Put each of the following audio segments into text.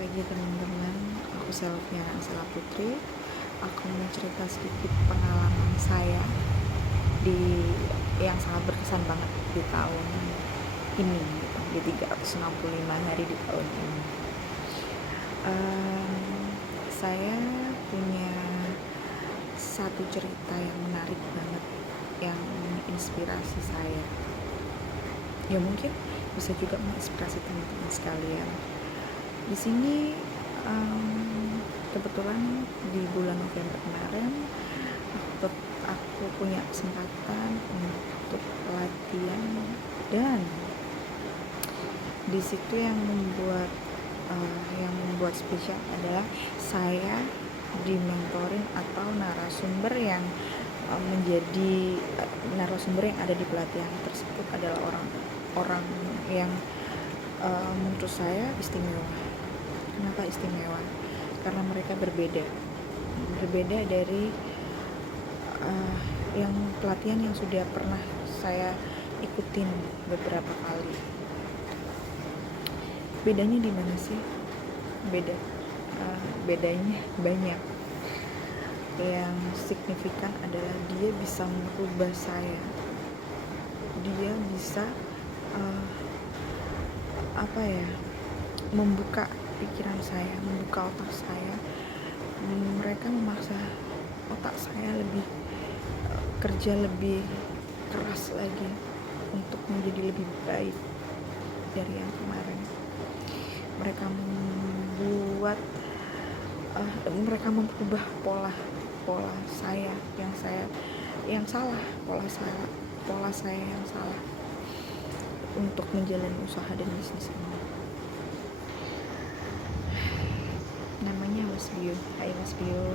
pagi teman-teman, aku Selfnya Sela Putri. Aku mau cerita sedikit pengalaman saya di yang sangat berkesan banget di tahun ini gitu, di 365 hari di tahun ini. Saya punya satu cerita yang menarik banget yang menginspirasi saya. Ya mungkin bisa juga menginspirasi teman-teman sekalian. Di sini kebetulan di bulan November kemarin aku punya kesempatan untuk pelatihan, dan di situ yang membuat spesial adalah saya dimentorin atau narasumber yang menjadi narasumber yang ada di pelatihan tersebut adalah orang yang menurut saya istimewa. Kenapa istimewa? Karena mereka berbeda dari yang pelatihan yang sudah pernah saya ikutin beberapa kali. Bedanya di mana sih? Bedanya banyak. Yang signifikan adalah dia bisa merubah saya. Dia bisa membuka pikiran saya, membuka otak saya. Mereka memaksa otak saya kerja lebih keras lagi untuk menjadi lebih baik dari yang kemarin. Mereka merubah pola saya yang salah, pola saya yang salah untuk menjalani usaha dan bisnis ini. Namanya Mas Bio. Hai Mas Bio,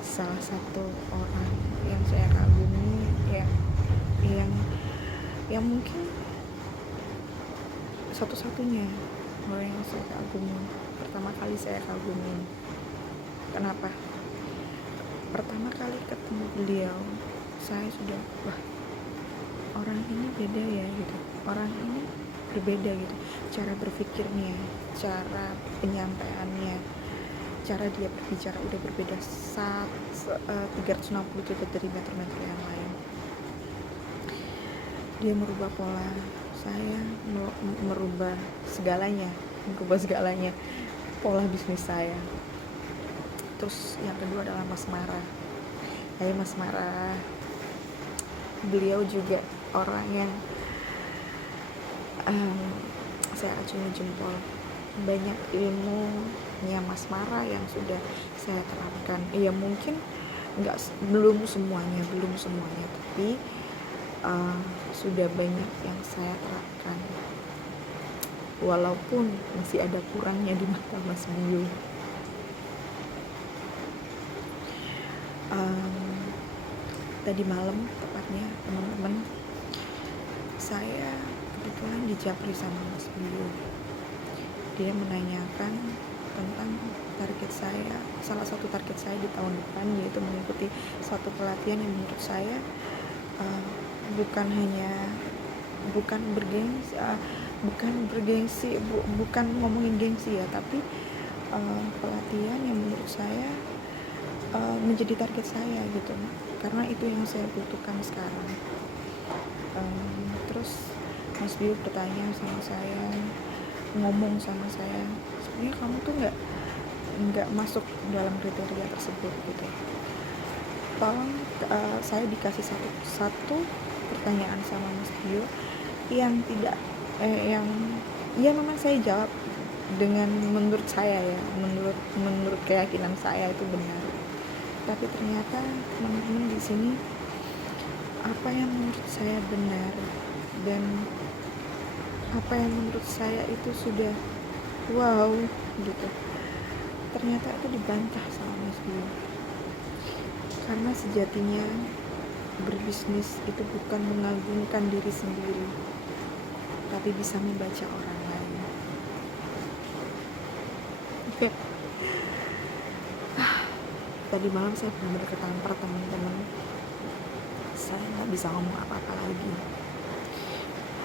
salah satu orang yang saya kagumi, yang mungkin satu-satunya orang yang saya kagumi. Pertama kali saya kagumi. Kenapa? Pertama kali ketemu beliau, saya sudah orang ini beda ya gitu. Orang ini berbeda gitu. Cara berpikirnya, cara penyampaiannya, cara dia berbicara udah berbeda 360 derajat dari meter-meter yang lain. Dia merubah pola saya, merubah segalanya, pola bisnis saya. Terus yang kedua adalah Mas Mara. Hai Mas Mara, beliau juga orang yang saya acungi jempol. Banyak ilmunya Mas Mara yang sudah saya terapkan. Ya mungkin belum semuanya, tapi sudah banyak yang saya terapkan. Walaupun masih ada kurangnya di mata Mas Bio. Tadi malam tepatnya teman-teman, saya kebetulan dijapri sama Mas Bio. Dia menanyakan tentang target saya, salah satu target saya di tahun depan, yaitu mengikuti satu pelatihan yang menurut saya bukan ngomongin gengsi ya, tapi pelatihan yang menurut saya menjadi target saya gitu, karena itu yang saya butuhkan sekarang. Terus Mas Bio bertanya sama saya, ngomong sama saya, sebenarnya kamu tuh nggak masuk dalam kriteria tersebut gitu. Tolong, saya dikasih satu pertanyaan sama Mas Bio yang memang saya jawab dengan menurut saya ya, menurut keyakinan saya itu benar. Tapi ternyata teman-teman di sini, apa yang menurut saya benar dan apa yang menurut saya itu sudah wow gitu, ternyata itu dibantah sama Mas Bio. Karena sejatinya berbisnis itu bukan mengagungkan diri sendiri, tapi bisa membaca orang lain. Tadi malam saya benar-benar ketampar teman-teman. Saya nggak bisa ngomong apa-apa lagi.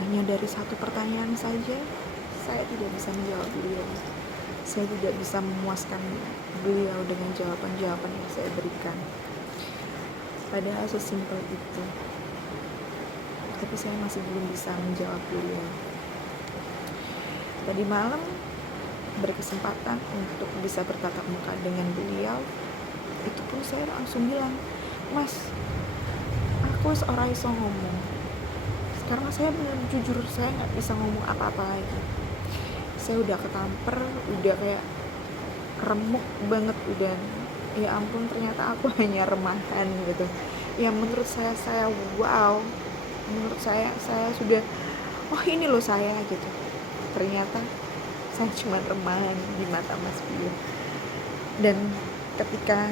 Hanya dari satu pertanyaan saja saya tidak bisa menjawab beliau. saya tidak bisa memuaskan beliau dengan jawaban-jawaban yang saya berikan, padahal sesimpel itu. Tapi saya masih belum bisa menjawab beliau. Tadi malam berkesempatan untuk bisa bertatap muka dengan beliau, itu pun saya langsung bilang, Mas, aku seorang iso ngomong. Sekarang saya benar jujur, saya nggak bisa ngomong apa-apa lagi. Saya udah ketamper, udah kayak remuk banget, udah ya ampun, ternyata aku hanya remahan gitu. Yang menurut saya wow, menurut saya sudah, oh ini loh saya gitu. Ternyata saya cuma remahan di mata Mas Bio. Dan ketika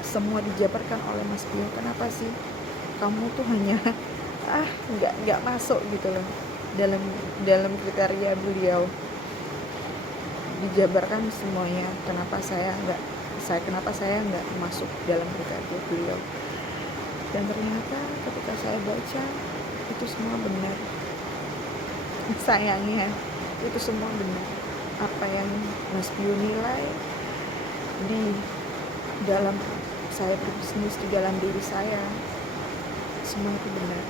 semua dijabarkan oleh Mas Bio, kenapa sih kamu tuh hanya nggak masuk gitu loh dalam kriteria beliau. Dijabarkan semuanya kenapa saya nggak masuk dalam kriteria beliau. Dan ternyata ketika saya baca, itu semua benar. Sayangnya itu semua benar. Apa yang Mas Bio nilai di dalam saya berbisnis, di dalam diri saya, semua itu benar.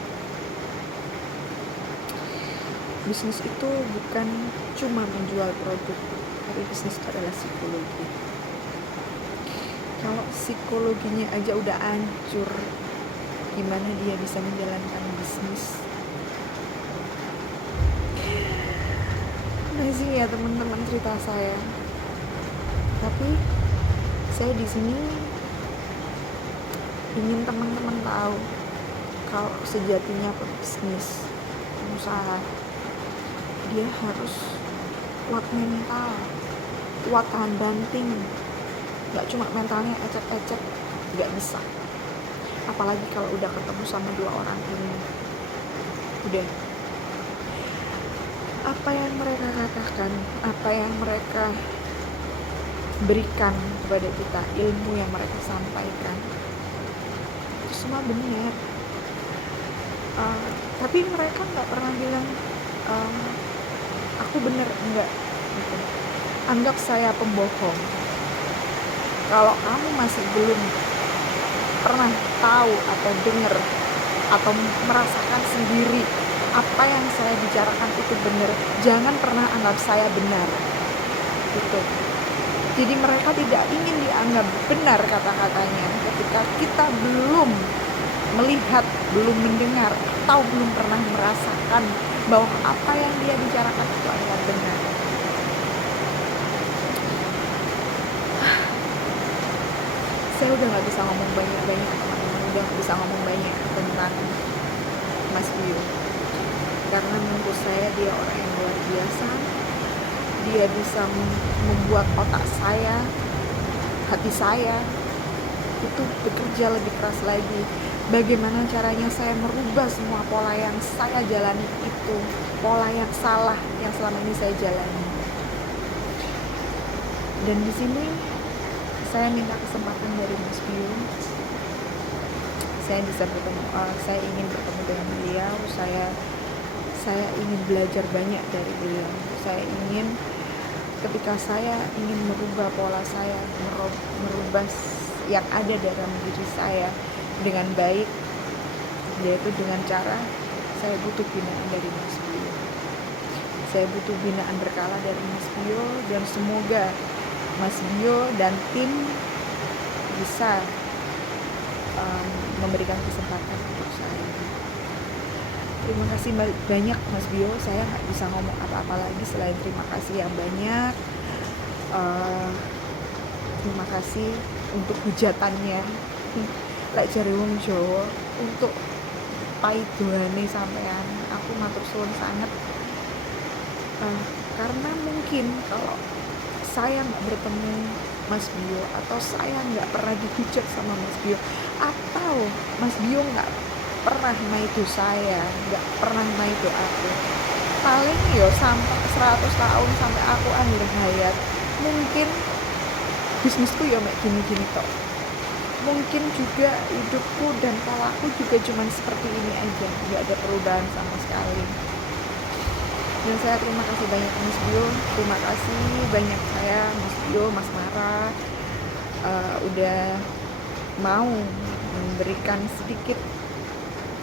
Bisnis itu bukan cuma menjual produk, tapi bisnis itu adalah psikologi. Kalau psikologinya aja udah hancur, gimana dia bisa menjalankan bisnis? Amazing ya teman-teman cerita saya. Tapi saya di sini ingin teman-teman tahu kalau sejatinya pebisnis, pengusaha, dia harus kuat mental, kuat tahan banting. Gak cuma mentalnya ecek-ecek, gak bisa. Apalagi kalau udah ketemu sama dua orang ini, udah apa yang mereka katakan, apa yang mereka berikan kepada kita, ilmu yang mereka sampaikan, itu semua benar. Tapi mereka nggak pernah bilang aku benar, enggak gitu. Anggap saya pembohong kalau kamu masih belum pernah tahu atau dengar atau merasakan sendiri apa yang saya bicarakan itu benar. Jangan pernah anggap saya benar gitu. Jadi mereka tidak ingin dianggap benar kata-katanya ketika kita belum melihat, belum mendengar, atau belum pernah merasakan bahwa apa yang dia bicarakan itu adalah benar. Saya udah gak bisa ngomong banyak-banyak, teman-teman, udah gak bisa ngomong banyak tentang Mas Bio, karena menurut saya dia orang yang luar biasa. Dia bisa membuat otak saya, hati saya itu bekerja lebih keras lagi. Bagaimana caranya saya merubah semua pola yang saya jalani itu, pola yang salah yang selama ini saya jalani. Dan di sini saya minta kesempatan dari Mas Bio. Saya bisa bertemu, saya ingin bertemu dengan beliau. Saya ingin belajar banyak dari beliau. Saya ingin ketika saya ingin merubah pola saya, merubah yang ada dalam diri saya dengan baik, yaitu dengan cara saya butuh binaan dari Mas Bio. Saya butuh binaan berkala dari Mas Bio, dan semoga Mas Bio dan tim bisa memberikan kesempatan untuk saya. Terima kasih banyak Mas Bio. Saya nggak bisa ngomong apa-apa lagi selain terima kasih yang banyak. Terima kasih untuk hujatannya. Lek jare wong Jawa, untuk paidoane sampean, aku matur suwun sangat. Karena mungkin kalau saya nggak bertemu Mas Bio, atau saya nggak pernah dihujat sama Mas Bio, atau Mas Bio nggak pernah maido saya, nggak pernah maido aku, paling yo sampai 100 tahun sampai aku akhir hayat, mungkin bisnisku ya mek gini-gini tok. Mungkin juga hidupku dan polaku juga cuman seperti ini aja, nggak ada perubahan sama sekali. Dan saya terima kasih banyak Mas Bio, terima kasih banyak saya Mas Bio, Mas Mara, udah mau memberikan sedikit,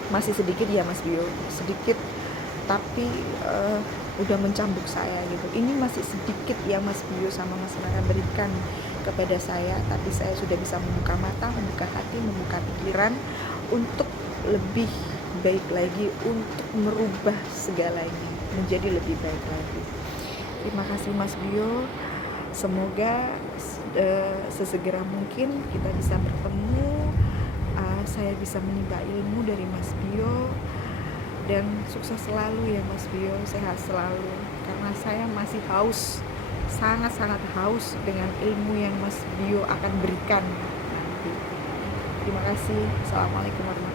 masih sedikit ya Mas Bio, sedikit, tapi udah mencambuk saya gitu. Ini masih sedikit ya Mas Bio sama Mas Mara berikan kepada saya, tapi saya sudah bisa membuka mata, membuka hati, membuka pikiran untuk lebih baik lagi, untuk merubah segalanya menjadi lebih baik lagi. Terima kasih Mas Bio. Semoga sesegera mungkin kita bisa bertemu, saya bisa menimba ilmu dari Mas Bio, dan sukses selalu ya Mas Bio, sehat selalu, karena saya masih haus, sangat-sangat haus dengan ilmu yang Mas Bio akan berikan nanti. Terima kasih. Assalamualaikum warahmatullahi wabarakatuh.